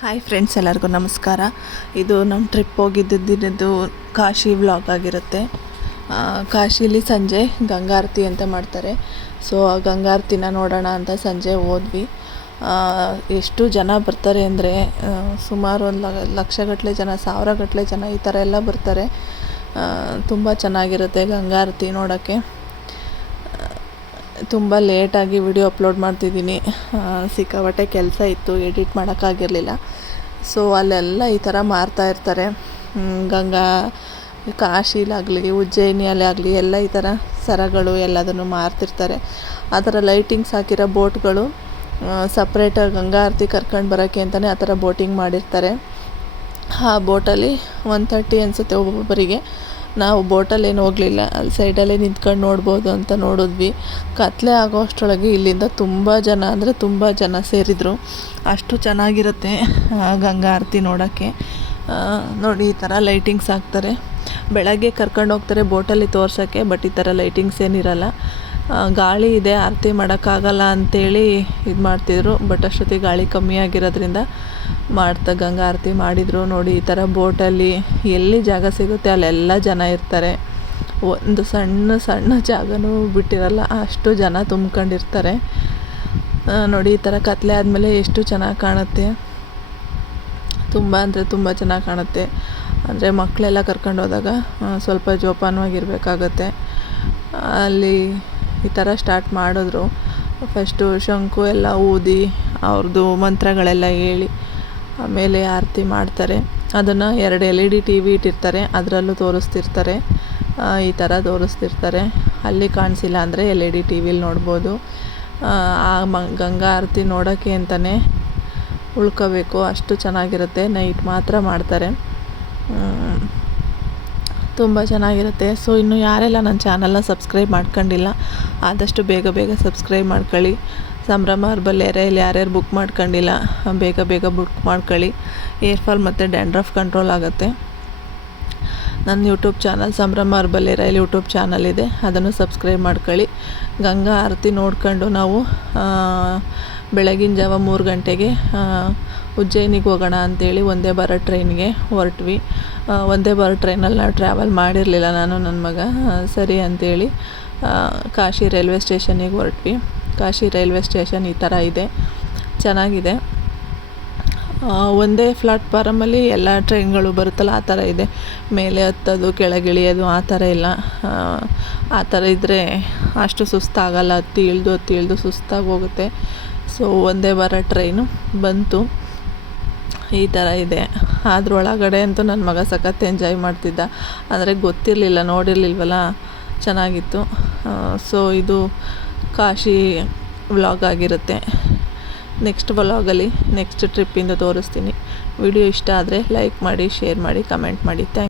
Hi friends, ಎಲ್ಲರಿಗೂ ನಮಸ್ಕಾರ. ಇದು ನಮ್ಮ ಟ್ರಿಪ್ ಹೋಗಿದ್ದು ಕಾಶಿ ವ್ಲಾಗ್ ಆಗಿರುತ್ತೆ. ಕಾಶಿಲಿ ಸಂಜೆ ಗಂಗಾರತಿ ಅಂತ ಮಾಡ್ತಾರೆ. ಸೊ ಆ ಗಂಗಾರತಿನ ನೋಡೋಣ ಅಂತ ಸಂಜೆ ಹೋದ್ವಿ. ಎಷ್ಟು ಜನ ಬರ್ತಾರೆ ಅಂದರೆ ಸುಮಾರು ಒಂದು ಲಕ್ಷಗಟ್ಟಲೆ ಜನ, ಸಾವಿರಗಟ್ಟಲೆ ಜನ ಈ ಥರ ಎಲ್ಲ ಬರ್ತಾರೆ. ತುಂಬ ಚೆನ್ನಾಗಿರುತ್ತೆ ಗಂಗಾರತಿ ನೋಡೋಕ್ಕೆ. ತುಂಬ ಲೇಟಾಗಿ ವಿಡಿಯೋ ಅಪ್ಲೋಡ್ ಮಾಡ್ತಿದ್ದೀನಿ. ಸಿಕ್ಕಾಪಟ್ಟೆ ಕೆಲಸ ಇತ್ತು, ಎಡಿಟ್ ಮಾಡೋಕ್ಕಾಗಿರಲಿಲ್ಲ. ಸೊ ಅಲ್ಲೆಲ್ಲ ಈ ಥರ ಮಾರ್ತಾಯಿರ್ತಾರೆ. ಕಾಶಿಲಾಗಲಿ ಉಜ್ಜಯಿನಿಯಲ್ಲಿ ಆಗಲಿ ಎಲ್ಲ ಈ ಥರ ಸರಗಳು ಎಲ್ಲದನ್ನು ಮಾರ್ತಿರ್ತಾರೆ. ಆ ಥರ ಲೈಟಿಂಗ್ಸ್ ಹಾಕಿರೋ ಬೋಟ್ಗಳು ಸಪ್ರೇಟಾಗಿ ಗಂಗಾ ಆರತಿ ಕರ್ಕೊಂಡು ಬರೋಕ್ಕೆ ಅಂತಲೇ ಆ ಥರ ಬೋಟಿಂಗ್ ಮಾಡಿರ್ತಾರೆ. ಆ ಬೋಟಲ್ಲಿ 130 ಅನಿಸುತ್ತೆ ಒಬ್ಬೊಬ್ಬರಿಗೆ. ನಾವು ಬೋಟಲ್ಲಿ ಏನು ಹೋಗಲಿಲ್ಲ, ಅಲ್ಲಿ ಸೈಡಲ್ಲೇ ನಿಂತ್ಕೊಂಡು ನೋಡ್ಬೋದು ಅಂತ ನೋಡಿದ್ವಿ. ಕತ್ಲೆ ಆಗೋ ಅಷ್ಟರೊಳಗೆ ಇಲ್ಲಿಂದ ತುಂಬ ಜನ ಅಂದರೆ ತುಂಬ ಜನ ಸೇರಿದರು. ಅಷ್ಟು ಚೆನ್ನಾಗಿರುತ್ತೆ ಗಂಗಾ ಆರತಿ ನೋಡೋಕ್ಕೆ. ನೋಡಿ, ಈ ಥರ ಲೈಟಿಂಗ್ಸ್ ಹಾಕ್ತಾರೆ. ಬೆಳಗ್ಗೆ ಕರ್ಕೊಂಡು ಹೋಗ್ತಾರೆ ಬೋಟಲ್ಲಿ ತೋರ್ಸೋಕ್ಕೆ, ಬಟ್ ಈ ಥರ ಲೈಟಿಂಗ್ಸ್ ಏನಿರಲ್ಲ. ಗಾಳಿ ಇದೆ, ಆರತಿ ಮಾಡೋಕ್ಕಾಗಲ್ಲ ಅಂಥೇಳಿ ಇದು ಮಾಡ್ತಿದ್ರು. ಬಟ್ ಅಷ್ಟೊತ್ತಿಗೆ ಗಾಳಿ ಕಮ್ಮಿ ಆಗಿರೋದ್ರಿಂದ ಗಂಗಾ ಆರತಿ ಮಾಡಿದರು. ನೋಡಿ, ಈ ಥರ ಬೋಟಲ್ಲಿ ಎಲ್ಲಿ ಜಾಗ ಸಿಗುತ್ತೆ ಅಲ್ಲೆಲ್ಲ ಜನ ಇರ್ತಾರೆ. ಒಂದು ಸಣ್ಣ ಸಣ್ಣ ಜಾಗನೂ ಬಿಟ್ಟಿರಲ್ಲ, ಅಷ್ಟು ಜನ ತುಂಬ್ಕೊಂಡಿರ್ತಾರೆ. ನೋಡಿ, ಈ ಥರ ಕತ್ಲೆ ಆದಮೇಲೆ ಎಷ್ಟು ಚೆನ್ನಾಗಿ ಕಾಣುತ್ತೆ. ತುಂಬ ಅಂದರೆ ತುಂಬ ಚೆನ್ನಾಗಿ ಕಾಣುತ್ತೆ. ಅಂದರೆ ಮಕ್ಕಳೆಲ್ಲ ಕರ್ಕೊಂಡು ಹೋದಾಗ ಸ್ವಲ್ಪ ಜೋಪಾನವಾಗಿರಬೇಕಾಗತ್ತೆ. ಅಲ್ಲಿ ಈ ಥರ ಸ್ಟಾರ್ಟ್ ಮಾಡಿದ್ರು. ಫಸ್ಟು ಶಂಕು ಎಲ್ಲ ಊದಿ ಅವ್ರದ್ದು ಮಂತ್ರಗಳೆಲ್ಲ ಹೇಳಿ ಆಮೇಲೆ ಆರತಿ ಮಾಡ್ತಾರೆ. ಅದನ್ನು 2 LED TV ಇಟ್ಟಿರ್ತಾರೆ, ಅದರಲ್ಲೂ ತೋರಿಸ್ತಿರ್ತಾರೆ. ಈ ಥರ ತೋರಿಸ್ತಿರ್ತಾರೆ. ಅಲ್ಲಿ ಕಾಣಿಸಿಲ್ಲ ಅಂದರೆ LED TVಲಿ ನೋಡ್ಬೋದು. ಗಂಗಾ ಆರತಿ ನೋಡೋಕ್ಕೆ ಅಂತಲೇ ಉಳ್ಕೋಬೇಕು, ಅಷ್ಟು ಚೆನ್ನಾಗಿರುತ್ತೆ. ನೈಟ್ ಮಾತ್ರ ಮಾಡ್ತಾರೆ, ತುಂಬ ಚೆನ್ನಾಗಿರುತ್ತೆ. ಸೊ ಇನ್ನು ಯಾರೆಲ್ಲ ನನ್ನ ಚಾನಲ್ನ ಸಬ್ಸ್ಕ್ರೈಬ್ ಮಾಡ್ಕೊಂಡಿಲ್ಲ, ಆದಷ್ಟು ಬೇಗ ಸಬ್ಸ್ಕ್ರೈಬ್ ಮಾಡ್ಕೊಳ್ಳಿ. ಸಂಭ್ರಮ ಹರ್ಬಲ್ ಏರಿಯಲ್ಲಿ ಯಾರ್ಯಾರು ಬುಕ್ ಮಾಡ್ಕೊಂಡಿಲ್ಲ ಬೇಗ ಬುಕ್ ಮಾಡ್ಕೊಳ್ಳಿ. ಏರ್ ಫಾಲ್ ಮತ್ತು ಡ್ಯಾಂಡ್ರಫ್ ಕಂಟ್ರೋಲ್ ಆಗುತ್ತೆ. ನನ್ನ ಯೂಟ್ಯೂಬ್ ಚಾನಲ್ ಸಂಭ್ರಮ ಹರ್ಬಲ್ ಏರಿಯಲ್ಲಿ ಯೂಟ್ಯೂಬ್ ಚಾನಲ್ ಇದೆ, ಅದನ್ನು ಸಬ್ಸ್ಕ್ರೈಬ್ ಮಾಡ್ಕೊಳ್ಳಿ. ಗಂಗಾ ಆರತಿ ನೋಡ್ಕೊಂಡು ನಾವು ಬೆಳಗಿನ ಜಾವ 3 ಗಂಟೆಗೆ ಉಜ್ಜಯಿನಿಗೆ ಹೋಗೋಣ ಅಂಥೇಳಿ ಒಂದೇ ಭಾರತ್ ಟ್ರೈನ್ಗೆ ಹೊರಟ್ವಿ. ಒಂದೇ ಭಾರತ್ ಟ್ರೈನಲ್ಲಿ ನಾವು ಟ್ರಾವೆಲ್ ಮಾಡಿರಲಿಲ್ಲ, ನಾನು ನನ್ನ ಮಗ. ಸರಿ ಅಂಥೇಳಿ ಕಾಶಿ ರೈಲ್ವೆ ಸ್ಟೇಷನಿಗೆ ಹೊರಟ್ವಿ. ಕಾಶಿ ರೈಲ್ವೆ ಸ್ಟೇಷನ್ ಈ ಥರ ಇದೆ, ಚೆನ್ನಾಗಿದೆ. ಒಂದೇ ಪ್ಲಾಟ್ಫಾರಮಲ್ಲಿ ಎಲ್ಲ ಟ್ರೈನ್ಗಳು ಬರುತ್ತಲ್ಲ, ಆ ಥರ ಇದೆ. ಮೇಲೆ ಹತ್ತೋದು ಕೆಳಗಿಳಿಯೋದು ಆ ಥರ ಇಲ್ಲ. ಆ ಥರ ಇದ್ದರೆ ಅಷ್ಟು ಸುಸ್ತಾಗಲ್ಲ. ಹತ್ತಿ ಇಳಿದು ಸುಸ್ತಾಗಿ ಹೋಗುತ್ತೆ. ಸೊ ಒಂದೇ ಭಾರತ್ ಟ್ರೈನು ಬಂತು. ಈ ಥರ ಇದೆ. ಅದ್ರೊಳಗಡೆ ಅಂತೂ ನನ್ನ ಮಗ ಸಖತ್ ಎಂಜಾಯ್ ಮಾಡ್ತಿದ್ದ. ಅಂದರೆ ಗೊತ್ತಿರಲಿಲ್ಲ, ನೋಡಿರಲಿಲ್ವಲ್ಲ, ಚೆನ್ನಾಗಿತ್ತು. ಸೊ ಇದು ಕಾಶಿ ವ್ಲಾಗ್ ಆಗಿರುತ್ತೆ. ನೆಕ್ಸ್ಟ್ ವ್ಲಾಗಲ್ಲಿ ನೆಕ್ಸ್ಟ್ ಟ್ರಿಪ್ಪಿಂದ ತೋರಿಸ್ತೀನಿ. ವಿಡಿಯೋ ಇಷ್ಟ ಆದರೆ ಲೈಕ್ ಮಾಡಿ, ಶೇರ್ ಮಾಡಿ, ಕಮೆಂಟ್ ಮಾಡಿ. Thank you.